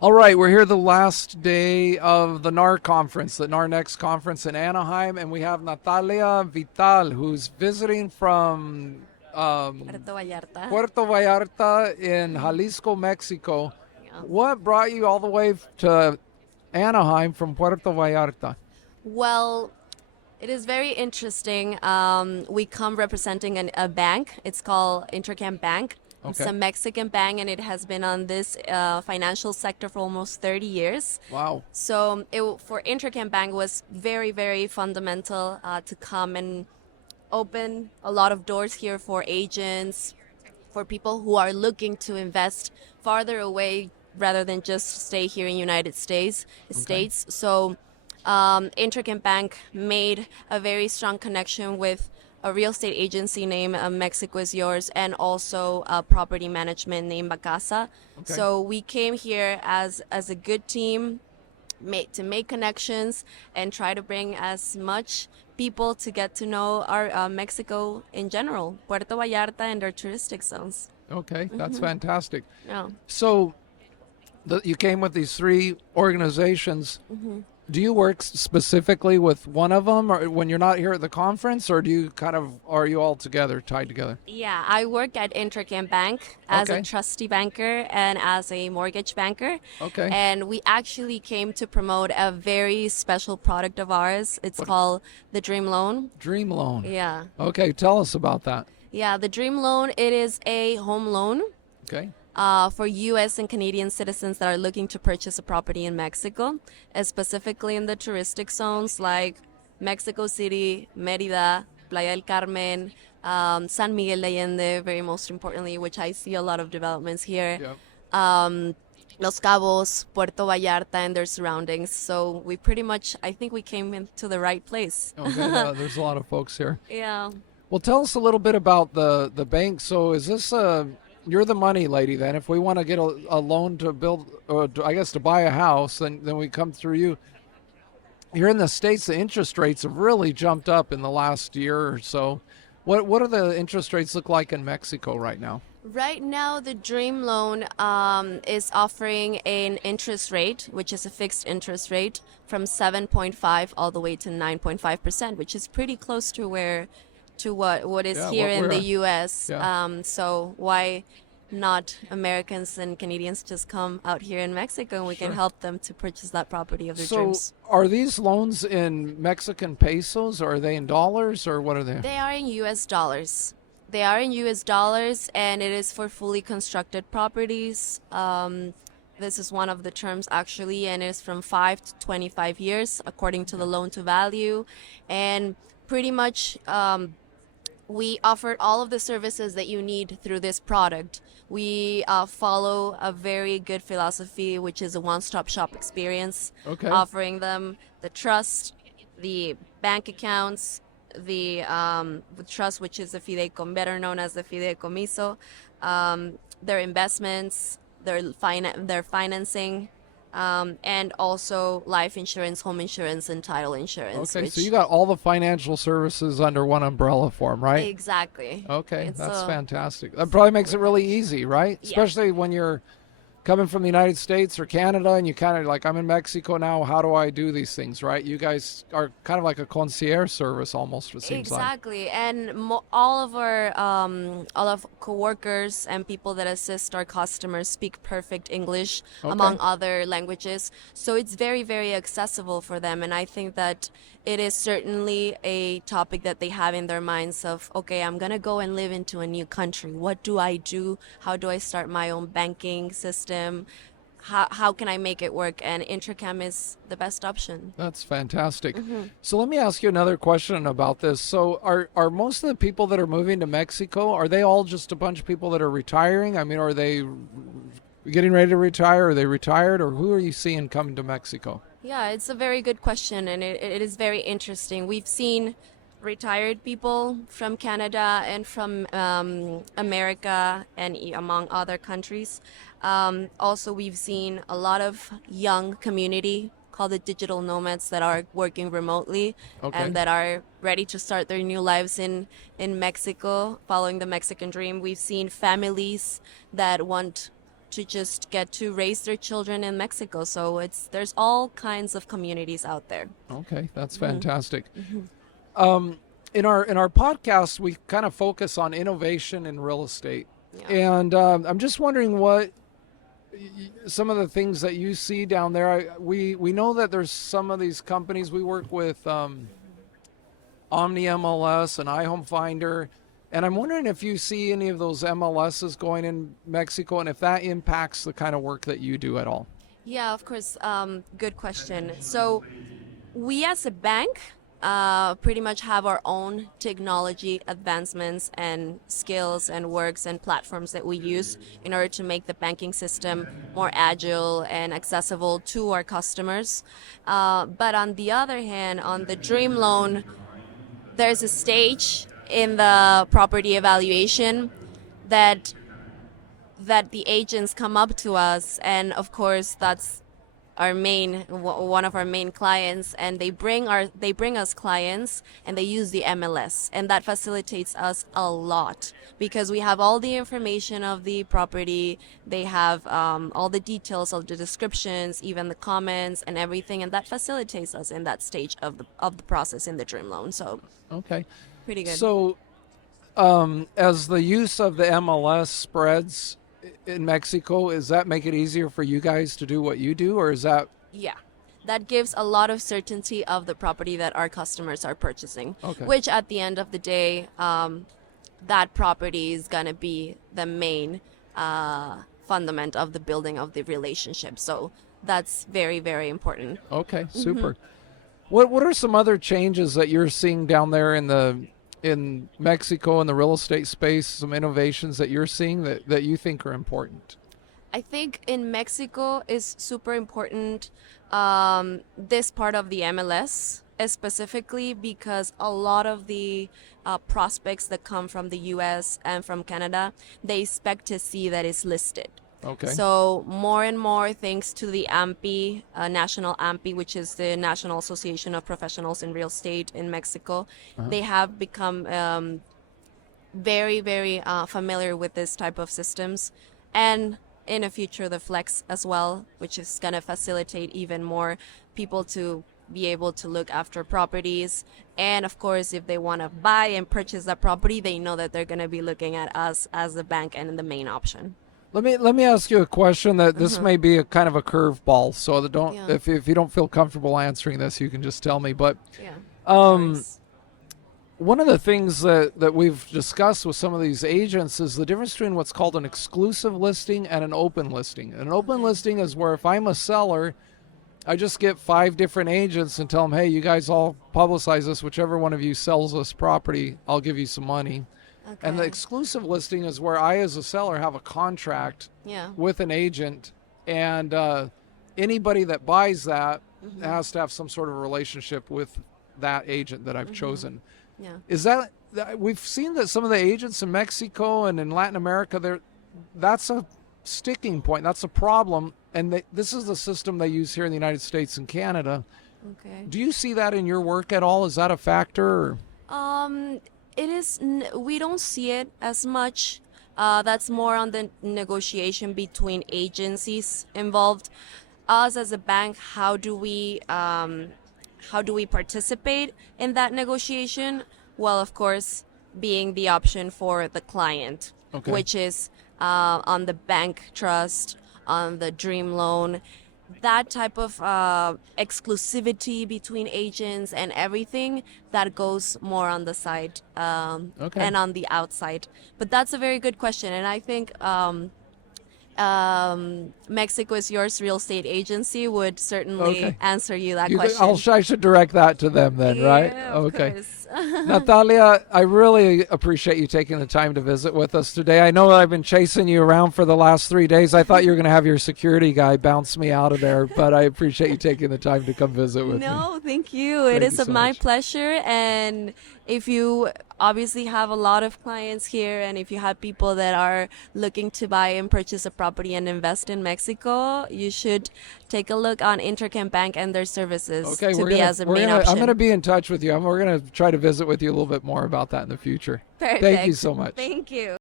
All right, we're here the last day of the NAR conference, the NAR Next conference in Anaheim, and we have Natalia Vital, who's visiting from Puerto Vallarta. Puerto Vallarta in Jalisco, Mexico. Yeah. What brought you all the way to Anaheim from Puerto Vallarta? Well, it is very interesting. We come representing a bank. It's called Intercam Bank. It's Okay. a Mexican bank, and it has been on this financial sector for almost 30 years. Wow. So for Intercam Bank was very, very fundamental to come and open a lot of doors here for agents, for people who are looking to invest farther away rather than just stay here in United States. Okay. So Intercam Bank made a very strong connection with a real estate agency named Mexico is Yours, and also a property management named Vacasa. Okay. So we came here as a good team to make connections and try to bring as much people to get to know our Mexico in general, Puerto Vallarta and their touristic zones. Okay. That's fantastic. Yeah. So you came with these three organizations. Do you work specifically with one of them, or when you're not here at the conference, or do you are you all together, tied together? Yeah, I work at Intercam Bank as a Okay. trustee banker and as a mortgage banker. Okay. And we actually came to promote a very special product of ours. It's What? called the Dream Loan. Dream loan. Yeah. Okay, tell us about that. Yeah, the Dream Loan, it is a home loan Okay. for U.S. and Canadian citizens that are looking to purchase a property in Mexico, specifically in the touristic zones like Mexico City, Merida, Playa del Carmen, San Miguel de Allende, very most importantly, which I see a lot of developments here. Yep. Los Cabos, Puerto Vallarta, and their surroundings. So we pretty much, I think we came into the right place. Okay. There's a lot of folks here. Yeah. Well, tell us a little bit about the bank. So, is this you're the money lady then? If we want to get a loan to build, I guess to buy a house, then we come through you. Here in the States, the interest rates have really jumped up in the last year or so. What do the interest rates look like in Mexico right now? Right now, the Dream Loan is offering an interest rate, which is a fixed interest rate, from 7.5 all the way to 9.5%, which is pretty close to what is Yeah, here what in the we're U.S. yeah. So why not Americans and Canadians just come out here in Mexico, and we can Sure. help them to purchase that property of their So, dreams. are these loans in Mexican pesos, or are they in dollars, or what are they? They are in U.S. dollars. They are in U.S. dollars, and it is for fully constructed properties. This is one of the terms actually, and it's from 5 to 25 years according to the loan to value. And pretty much we offer all of the services that you need through this product. We follow a very good philosophy, which is a one-stop shop experience, Okay. offering them the trust, the bank accounts, the trust, which is the better known as the fideicomiso, their investments, their financing, and also life insurance, home insurance, and title insurance. Okay, so you got all the financial services under one umbrella for them, right? Exactly. Okay, It's that's a- fantastic. That probably makes it really easy, right? Yeah. Especially when you're coming from the United States or Canada and you kind of like, I'm in Mexico now, how do I do these things, right? You guys are kind of like a concierge service almost, it seems like. Exactly, and all of coworkers and people that assist our customers speak perfect English, Okay. among other languages. So it's very, very accessible for them, and I think that it is certainly a topic that they have in their minds of, okay, I'm gonna go and live into a new country. What do I do? How do I start my own banking system? How can I make it work? And Intercam is the best option. That's fantastic. So let me ask you another question about this. So are most of the people that are moving to Mexico, are they all just a bunch of people that are retiring? I mean, are they getting ready to retire? Are they retired? Or who are you seeing coming to Mexico? Yeah, it's a very good question, and it is very interesting. We've seen retired people from Canada and from America and among other countries. Also, we've seen a lot of young community called the Digital Nomads that are working remotely Okay. and that are ready to start their new lives in Mexico, following the Mexican dream. We've seen families that want to just get to raise their children in Mexico. So there's all kinds of communities out there. Okay, that's fantastic. In our podcast, we kind of focus on innovation in real estate, and I'm just wondering what some of the things that you see down there. We know that there's some of these companies we work with, OmniMLS and iHome Finder, and I'm wondering if you see any of those MLSs going in Mexico, and if that impacts the kind of work that you do at all. Yeah, of course. Good question. So we as a bank pretty much have our own technology advancements and skills and works and platforms that we use in order to make the banking system more agile and accessible to our customers. But on the other hand, on the Dream Loan, there's a stage in the property evaluation that the agents come up to us, and of course that's one of our main clients, and they bring us clients, and they use the MLS, and that facilitates us a lot because we have all the information of the property. They have all the details of the descriptions, even the comments and everything, and that facilitates us in that stage of the process in the Dream Loan. So okay, pretty good. So as the use of the MLS spreads in Mexico, does that make it easier for you guys to do what you do, or is that? Yeah, that gives a lot of certainty of the property that our customers are purchasing, Okay. which at the end of the day, that property is going to be the main fundament of the building of the relationship. So that's very, very important. Okay, super. What are some other changes that you're seeing down there in Mexico in the real estate space, some innovations that you're seeing that you think are important? I think in Mexico is super important, this part of the MLS, specifically because a lot of the prospects that come from the US and from Canada, they expect to see that it's listed. Okay. So more and more, thanks to the AMPI, National AMPI, which is the National Association of Professionals in Real Estate in Mexico, they have become very, very familiar with this type of systems. And in the future, the Flex as well, which is going to facilitate even more people to be able to look after properties. And of course, if they want to buy and purchase that property, they know that they're going to be looking at us as the bank and the main option. Let me ask you a question that this may be a kind of a curveball, so that if you don't feel comfortable answering this, you can just tell me. But one of the things that we've discussed with some of these agents is the difference between what's called an exclusive listing and an open listing. An open listing is where if I'm a seller, I just get 5 different agents and tell them, hey, you guys all publicize this. Whichever one of you sells this property, I'll give you some money. Okay. And the exclusive listing is where I, as a seller, have a contract with an agent, and anybody that buys that has to have some sort of relationship with that agent that I've chosen. Yeah. Is that we've seen that some of the agents in Mexico and in Latin America, that's a sticking point. That's a problem, and this is the system they use here in the United States and Canada. Okay. Do you see that in your work at all? Is that a factor? Or? It is. We don't see it as much. That's more on the negotiation between agencies involved. Us as a bank, how do we participate in that negotiation? Well, of course, being the option for the client, which is on the bank trust, on the Dream Loan. That type of exclusivity between agents and everything, that goes more on the side and on the outside. But that's a very good question, and I think Mexico is Yours Real Estate Agency would certainly answer you that question. I should direct that to them then, right? Of course. Natalia, I really appreciate you taking the time to visit with us today. I know that I've been chasing you around for the last 3 days. I thought you were going to have your security guy bounce me out of there, but I appreciate you taking the time to come visit with me. No, thank you. It is my pleasure. And if you obviously have a lot of clients here, and if you have people that are looking to buy and purchase a property and invest in Mexico, you should take a look on Intercam Bank and their services to be as a main option. I'm going to be in touch with you. We're going to try to visit with you a little bit more about that in the future. Perfect. Thank you so much. Thank you.